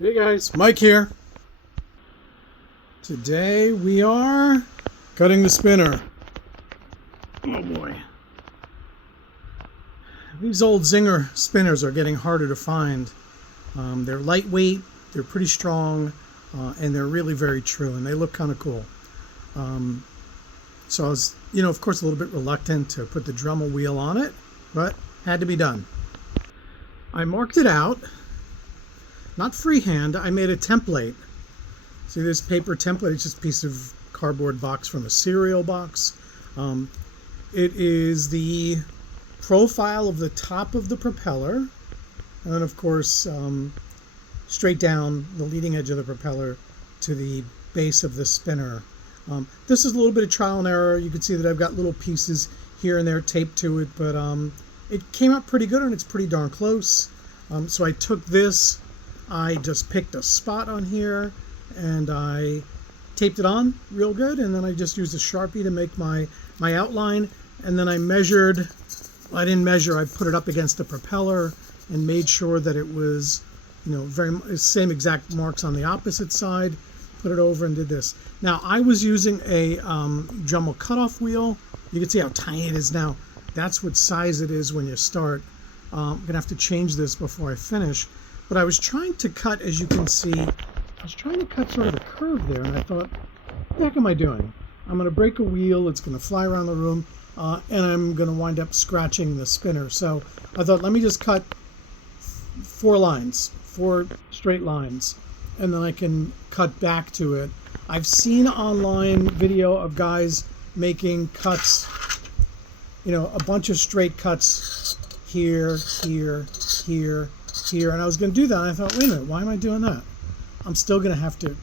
Hey guys, Mike here. Today we are cutting the spinner. Oh boy. These old Zinger spinners are getting harder to find. They're lightweight, they're pretty strong, and they're really very true, and they look kind of cool. So I was, of course, a little bit reluctant to put the Dremel wheel on it, but had to be done. I marked it out. Not freehand, I made a template. See this paper template? It's just a piece of cardboard box from a cereal box. It is the profile of the top of the propeller, and then of course straight down the leading edge of the propeller to the base of the spinner. This is a little bit of trial and error. You can see that I've got little pieces here and there taped to it, but it came out pretty good and it's pretty darn close. So I took this, I just picked a spot on here and I taped it on real good, and then I just used a Sharpie to make my outline, and then I measured. I didn't measure, I put it up against the propeller and made sure that it was same exact marks on the opposite side, put it over and did this. Now I was using a Dremel cutoff wheel. You can see how tiny it is now. That's what size it is when you start. I'm gonna have to change this before I finish. But I was trying to cut, as you can see, I was trying to cut sort of a curve there, and I thought, what the heck am I doing? I'm going to break a wheel, it's going to fly around the room, and I'm going to wind up scratching the spinner. So I thought, let me just cut 4 straight lines, and then I can cut back to it. I've seen online video of guys making cuts, a bunch of straight cuts here, here, here, here, and I was going to do that, and I thought, wait a minute, why am I doing that? I'm still going to have to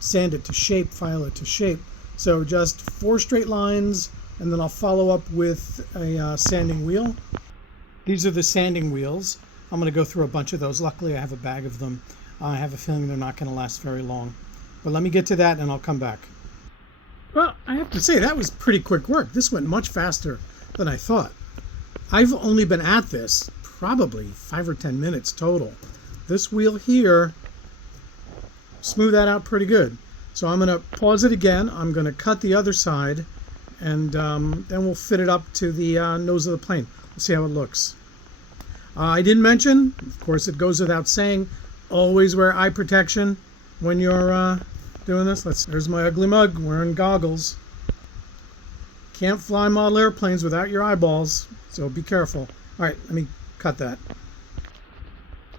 sand it to shape, file it to shape. So just 4 straight lines, and then I'll follow up with a sanding wheel. These are the sanding wheels. I'm going to go through a bunch of those. Luckily, I have a bag of them. I have a feeling they're not going to last very long. But let me get to that, and I'll come back. Well, I have to say, that was pretty quick work. This went much faster than I thought. I've only been at this probably 5 or 10 minutes total. This wheel here, smooth that out pretty good. So I'm going to pause it again. I'm going to cut the other side, and then we'll fit it up to the nose of the plane. We'll see how it looks. I didn't mention, of course it goes without saying, always wear eye protection when you're doing this. There's my ugly mug wearing goggles. Can't fly model airplanes without your eyeballs, so be careful. All right, let me cut that.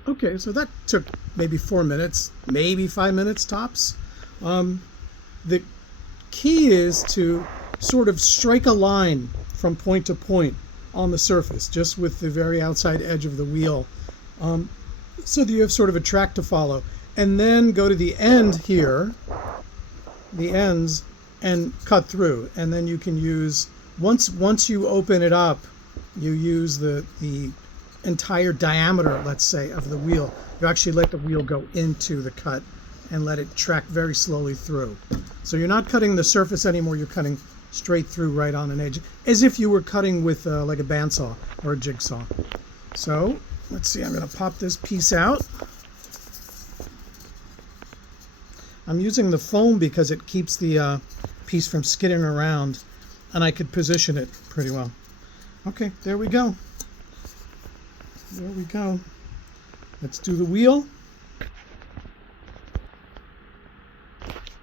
Okay, so that took maybe 4 minutes, maybe 5 minutes tops. The key is to sort of strike a line from point to point on the surface, just with the very outside edge of the wheel, so that you have sort of a track to follow. And then go to the end here, the ends, and cut through. And then you can use, once you open it up, you use the entire diameter, let's say, of the wheel. You actually let the wheel go into the cut and let it track very slowly through. So you're not cutting the surface anymore, you're cutting straight through right on an edge, as if you were cutting with like a bandsaw or a jigsaw. So let's see, I'm going to pop this piece out. I'm using the foam because it keeps the piece from skidding around, and I could position it pretty well. Okay, there we go. There we go. Let's do the wheel.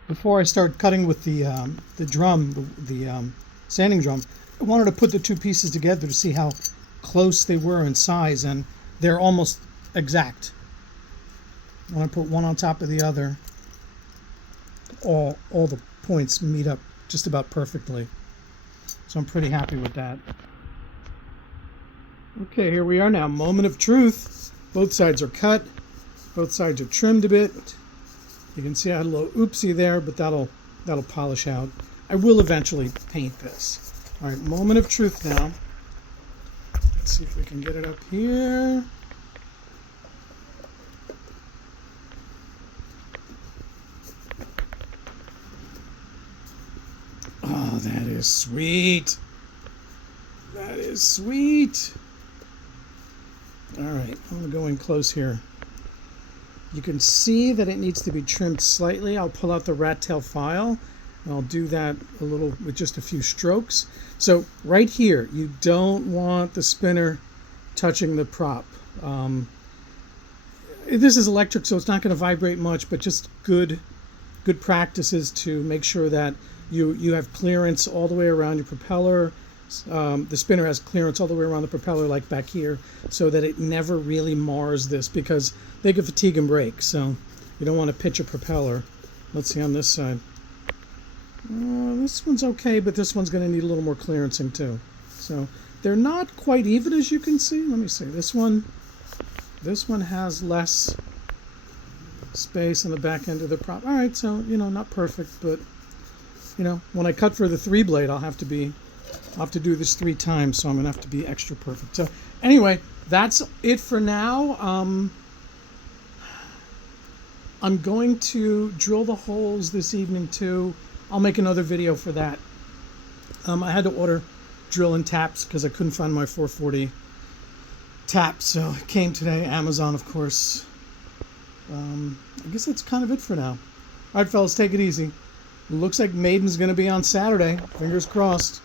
Before I start cutting with the sanding drum, I wanted to put the 2 pieces together to see how close they were in size, and they're almost exact. I want to put one on top of the other. All the points meet up just about perfectly. So I'm pretty happy with that. Okay, here we are now. Moment of truth. Both sides are cut. Both sides are trimmed a bit. You can see I had a little oopsie there, but that'll polish out. I will eventually paint this. All right, moment of truth now. Let's see if we can get it up here. Oh, that is sweet. That is sweet. All right, I'm going to go in close here. You can see that it needs to be trimmed slightly. I'll pull out the rat tail file and I'll do that a little with just a few strokes. So right here, you don't want the spinner touching the prop. This is electric, so it's not going to vibrate much, but just good practices to make sure that you have clearance all the way around your propeller. The spinner has clearance all the way around the propeller, like back here, so that it never really mars this, because they can fatigue and break. So you don't want to pitch a propeller. Let's see on this side. This one's okay, but this one's going to need a little more clearancing too. So they're not quite even, as you can see. Let me see. This one has less space in the back end of the prop. All right, so not perfect, but when I cut for the 3-blade, I'll have to do this 3 times, so I'm gonna have to be extra perfect. So anyway, that's it for now. I'm going to drill the holes this evening too. I'll make another video for that. I had to order drill and taps because I couldn't find my 440 tap, so it came today. Amazon, of course. I guess that's kind of it for now. All right, fellas, take it easy. Looks like Maiden's going to be on Saturday. Fingers crossed.